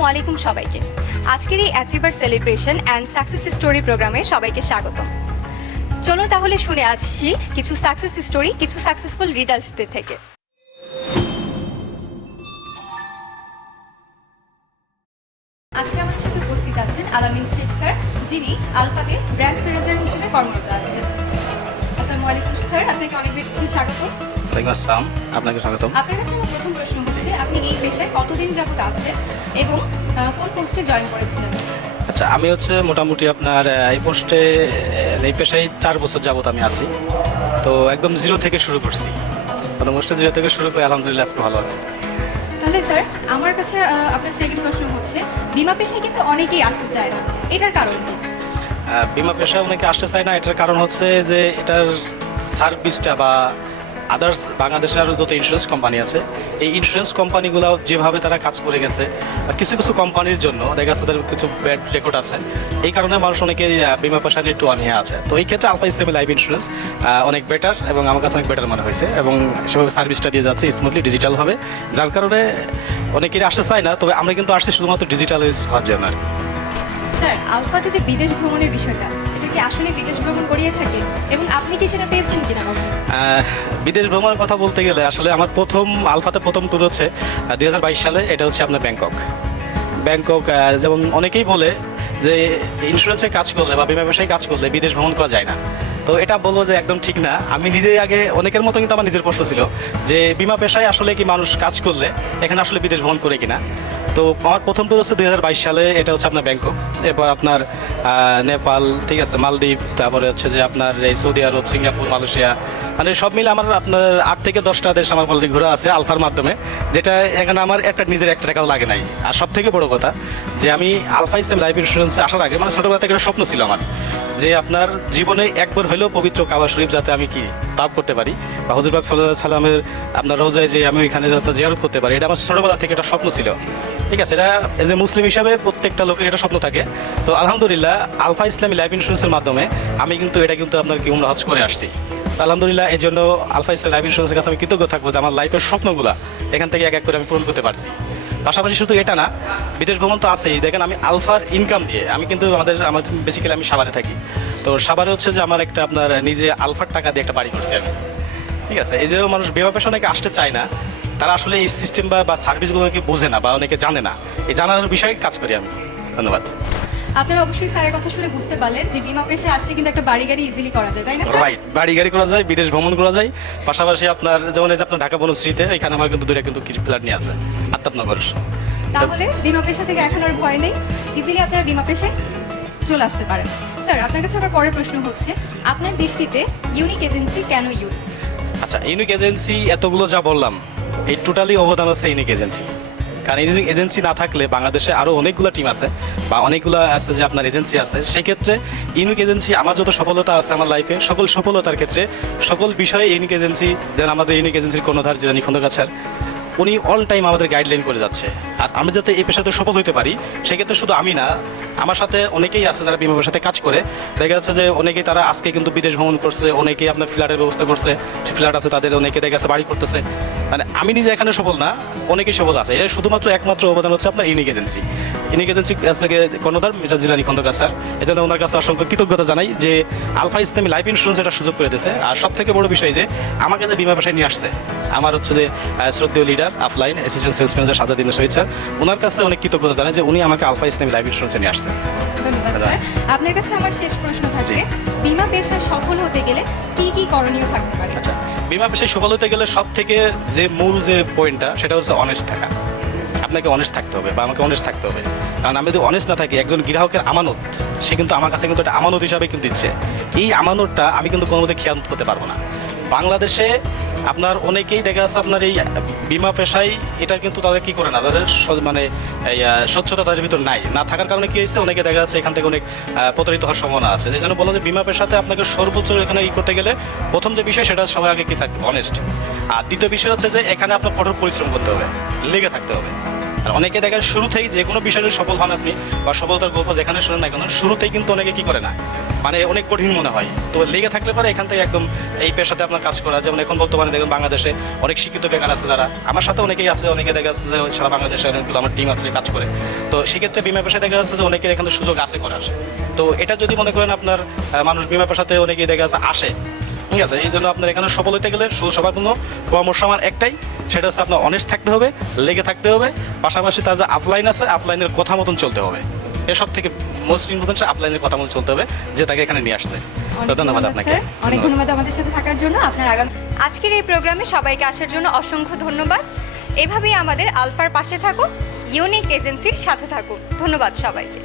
আসসালামু আলাইকুম সবাইকে। আজকের এই achiever celebration and success story প্রোগ্রামে সবাইকে স্বাগতম। চলুন তাহলে শুনে আসছি কিছু সাকসেস স্টোরি কিছু সাকসেসফুল রিডার্সদের থেকে। আজকে আমাদের সাথে উপস্থিত আছেন আলামিন শেখ স্যার, যিনি আলফাতে ব্রাঞ্চ ম্যানেজার হিসেবে কর্মরত আছেন। আসসালামু আলাইকুম স্যার, আপনাকে অনেক বেশি স্বাগতম। ওয়ালাইকুম আসসালাম, আপনাকে স্বাগতম। আপনার কাছে আমার প্রথম প্রশ্ন হচ্ছে, আপনি এই পেশায় কতদিন যাবত আছেন এবং কোন পোস্টে জয়েন করেছিলেন? আচ্ছা, আমি মোটামুটি আপনার এই পেশায় 4 বছর যাবত আমি আছি। তো একদম জিরো থেকে শুরু করছি, অলমোস্ট জিরো থেকে শুরু করে আলহামদুলিল্লাহ আজকে ভালো আছি। তাহলে স্যার, আমার কাছে আপনার সেকেন্ড প্রশ্ন হচ্ছে, বিমা পেশায় কিন্তু অনেকেই আসতে চায় না, এটার কারণ কি? বিমা পেশায় অনেকে আসতে চায় না, এটার কারণ হচ্ছে যে এটার সার্ভিসটা বা আদার্স বাংলাদেশের আরও যত ইন্স্যুরেন্স কোম্পানি আছে, এই ইন্স্যুরেন্স কোম্পানিগুলো যেভাবে তারা কাজ করে গেছে, কিছু কিছু কোম্পানির জন্য দেখা যাচ্ছে তাদের কিছু ব্যাড রেকর্ড আছে, এই কারণে মানুষ অনেকে বিমা পেশা নিয়ে একটু অনীহা আছে। তো এই ক্ষেত্রে আলফা ইসলামী লাইফ ইন্স্যুরেন্স অনেক বেটার এবং আমার কাছে অনেক বেটার মনে হয়েছে এবং সেভাবে সার্ভিসটা দিয়ে যাচ্ছে স্মুথলি ডিজিটালভাবে, যার কারণে অনেকেই আসতে চায় না। তবে আমরা কিন্তু আসছি শুধুমাত্র ডিজিটালাইজ হওয়ার জন্য আর কি। স্যার, আলফাতে যে বিদেশ ভ্রমণের বিষয়টা, এটা কি আসলে বিদেশ ভ্রমণ করিয়ে থাকে এবং আপনি কি সেটা পেয়েছেন কিনা? বিদেশ ভ্রমণের কথা বলতে গেলে আসলে আমার আলফাতে প্রথম ট্যুর হচ্ছে 2022 সালে, এটা হচ্ছে আপনার ব্যাংকক। যেমন অনেকেই বলে যে ইন্স্যুরেন্সে কাজ করলে বা বিমা ব্যবসায় কাজ করলে বিদেশ ভ্রমণ করা যায় না, তো এটা বলবো যে একদম ঠিক না। আমি নিজেই আগে অনেকের মতো কিন্তু আমার নিজের প্রশ্ন ছিল যে বিমা পেশায় আসলে কি মানুষ কাজ করলে এখানে আসলে বিদেশ ভ্রমণ করে কিনা। তো আমার প্রথম ট্যুর হচ্ছে 2022 সালে, এটা হচ্ছে আপনার ব্যাংকক, এরপর আপনার নেপাল, ঠিক আছে, মালদ্বীপ, তারপরে হচ্ছে যে আপনার এই সৌদি আরব, সিঙ্গাপুর, মালয়েশিয়া, মানে সব মিলে আমার আপনার 8 থেকে 10টা দেশ আমার অলরেডি ঘোরা আছে আলফার মাধ্যমে, যেটা এখানে আমার নিজের একটা টাকাও লাগে নাই। আর সব থেকে বড় কথা যে আমি আলফা ইসলাম লাইফ ইন্স্যুরেন্সে আসার আগে মানে ছোটোবেলা থেকে একটা স্বপ্ন ছিল আমার যে আপনার জীবনে একবার হলেও পবিত্র কাবা শরীফ যাতে আমি কি তাপ করতে পারি বা হুজুর পাক সাল্লাল্লাহু আলাইহি সাল্লামের আপনার রোজায় যে আমি ওইখানে যাতে জিয়ারত করতে পারি, এটা আমার ছোটোবেলা থেকে একটা স্বপ্ন ছিল। ঠিক আছে, এটা এজ এ মুসলিম হিসাবে প্রত্যেকটা লোকের এটা স্বপ্ন থাকে। তো আলহামদুলিল্লাহ আলফা ইসলামী লাইফ ইন্স্যুরেন্সের মাধ্যমে আমি কিন্তু আপনার কি উমরা হজ করে আসছি। আলহামদুলিল্লাহ এই জন্য আলফা ইসলাম লাইফ ইন্স্যুরেন্সের কাছে আমি কৃতজ্ঞ থাকবো যে আমার লাইফের স্বপ্নগুলো এখান থেকে এক এক করে আমি পূরণ করতে পারছি। পাশাপাশি শুধু এটা না, বিদেশ ভ্রমণ তো আছেই। দেখেন আমি আলফার ইনকাম দিয়ে আমি কিন্তু আমার বেসিক্যালি আমি সাভারে থাকি। তো সাভারে হচ্ছে যে আমার একটা আপনার নিজে আলফার টাকা দিয়ে একটা বাড়ি করছি আমি। ঠিক আছে, এই যে মানুষ বিমা পেশা অনেকে আসতে চায় না, তারা আসলে এই সিস্টেম বা সার্ভিসগুলো অনেকে বোঝে না বা অনেকে জানে না, এই জানার বিষয়ে কাজ করি আমি। ধন্যবাদ। আপনারা অবশ্যই স্যারের কথা শুনে বুঝতে পারলেন যে বিমা পেশায় আসলে কিন্তু একটা বাড়ি গাড়ি ইজিলি করা যায়, তাই না স্যার? রাইট, বাড়ি গাড়ি করা যায়, বিদেশ ভ্রমণ করা যায়। পাশাপাশি আপনার যেমন এই যে আপনার ঢাকা বনশ্রীতে এখানে আমার কিন্তু দুইটা কিন্তু কিছু ফ্ল্যাট নিয়ে আছে আত্মাপনগর। তাহলে বিমা পেশা থেকে এখন আর ভয় নেই, ইজিলি আপনারা বিমা পেশায় চলে আসতে পারেন। স্যার, আপনার কাছে আমার পরের প্রশ্ন হচ্ছে, আপনার দৃষ্টিতে ইউনিক এজেন্সি কেন ইউনিক? আচ্ছা, ইউনিক এজেন্সি এতগুলো যা বললাম, এই টোটালি অবদান আছে ইউনিক এজেন্সি। কারণ ইউনিক এজেন্সি না থাকলে বাংলাদেশে আরও অনেকগুলো টিম আছে বা অনেকগুলো আছে যে আপনার এজেন্সি আছে, সেক্ষেত্রে ইউনিক এজেন্সি আমার যত সফলতা আছে আমার লাইফে, সকল সফলতার ক্ষেত্রে সকল বিষয়ে ইউনিক এজেন্সি, যেন আমাদের ইউনিক এজেন্সির কর্ণধার যিনি খন্দকার স্যার, উনি অল টাইম আমাদের গাইডলাইন করে যাচ্ছে। আর আমি যাতে এই পেশাতে সফল হতে পারি, সেক্ষেত্রে শুধু আমি না, আমার সাথে অনেকেই আছে যারা বিমা পেশাতে কাজ করে। দেখা যাচ্ছে যে অনেকেই তারা আজকে কিন্তু বিদেশ ভ্রমণ করছে, অনেকেই আপনার ফ্ল্যাটের ব্যবস্থা করছে, ফ্ল্যাট আছে তাদের, অনেকে দেখা যাচ্ছে বাড়ি করতেছে। মানে আমি নিজে এখানে সফল না, অনেকেই সফল আছে। এটা শুধুমাত্র একমাত্র অবদান হচ্ছে আপনার ইউনিক এজেন্সি। ইউনিক এজেন্সি থেকে কর্ণধার মির্জা জিলানী খন্দকার স্যার, এই জন্য ওনার কাছে অসংখ্য কৃতজ্ঞতা জানাই যে আলফা ইসলামী লাইফ ইন্স্যুরেন্স এটা সুযোগ করে দিয়েছে। আর সব থেকে বড় বিষয় যে আমাকে যে বিমা পেশায় নিয়ে আসছে আমার হচ্ছে যে শ্রদ্ধেয় leader offline assistant sales manager Sajjad Ibne Shahid sir, ওনার কাছে অনেক কৃতজ্ঞতা জানাই যে উনি আমাকে আলফা ইসলামী লাইফ ইন্স্যুরেন্সে নিয়ে আসছে। ধন্যবাদ স্যার। আপনার কাছে আমার শেষ প্রশ্ন থাকবে, বিমা পেশায় সফল হতে গেলে কি কি করণীয় থাকতে পারে? আচ্ছা, বিমা পেশায় সফল হতে গেলে সব থেকে যে মূল যে পয়েন্টটা সেটা হচ্ছে অনেস্ট থাকা। আপনাকে অনেস্ট থাকতে হবে বা আমাকে অনেস্ট থাকতে হবে। কারণ আমি যদি অনেস্ট না থাকি, একজন গ্রাহকের আমানত, সে কিন্তু আমার কাছে কিন্তু একটা আমানত হিসাবে কিন্তু দিচ্ছে। এই আমানতটা আমি কিন্তু কোনো মধ্যে খেয়াল করতে পারবো না। বাংলাদেশে আপনার অনেকেই দেখা যাচ্ছে আপনার এই বিমা পেশায় এটা কিন্তু তাদের কী করে না, তাদের মানে স্বচ্ছতা তাদের ভিতর নাই, না থাকার কারণে কী হয়েছে, অনেকে দেখা যাচ্ছে এখান থেকে অনেক প্রতারিত হওয়ার সম্ভাবনা আছে। এই জন্য বললাম যে বিমা পেশাতে আপনাকে সর্বোচ্চ এখানে করতে গেলে প্রথম যে বিষয় সেটা সবার আগে কী থাকবে, অনেস্ট। আর দ্বিতীয় বিষয় হচ্ছে যে এখানে আপনার কঠোর পরিশ্রম করতে হবে, লেগে থাকতে হবে। আর অনেকে দেখেন শুরুতেই যে কোনো বিষয়ে সফল হন আপনি বা সফলতার গল্প যেখানে শোনেন না কেন শুরুতেই কিন্তু অনেকে কি করে না, মানে অনেক কঠিন মনে হয়। তো লেগে থাকলে পরে এখান থেকে একদম এই পেশাতে আপনার কাজ করা, যেমন এখন বর্তমানে দেখুন বাংলাদেশে অনেক শিক্ষিত বেকার আছে যারা, আমার সাথে অনেকেই আছে, অনেকে দেখা যাচ্ছে যে সারা বাংলাদেশে অনেকগুলো আমার টিম আছে কাজ করে। তো সেক্ষেত্রে বিমা পেশায় দেখা যাচ্ছে যে অনেকের এখানে সুযোগ আছে করার। তো এটা যদি মনে করেন আপনার মানুষ বিমা পেশাতে অনেকেই দেখা যাচ্ছে আসে, ঠিক আছে, এই জন্য আপনার এখানে সফল হতে গেলে সবার কোনো পরামর্শ আমার একটাই, সেটা হচ্ছে আপনার অনেস্ট থাকতে হবে, লেগে থাকতে হবে, পাশাপাশি তার যে আপলাইন আছে আপলাইনের কথা মতন চলতে হবে। এসব থেকে মোস্ট ইম্পর্টেন্ট আপলাইনের কথা মতন চলতে হবে যে তাকে এখানে নিয়ে আসছে। তো ধন্যবাদ আপনাকে, স্যার, অনেক ধন্যবাদ আমাদের সাথে থাকার জন্য। আপনার আগামী আজকের এই প্রোগ্রামে সবাইকে আসার জন্য অসংখ্য ধন্যবাদ। এভাবেই আমাদের আলফার পাশে থাকুন, ইউনিক এজেন্সির সাথে থাকুন। ধন্যবাদ সবাইকে।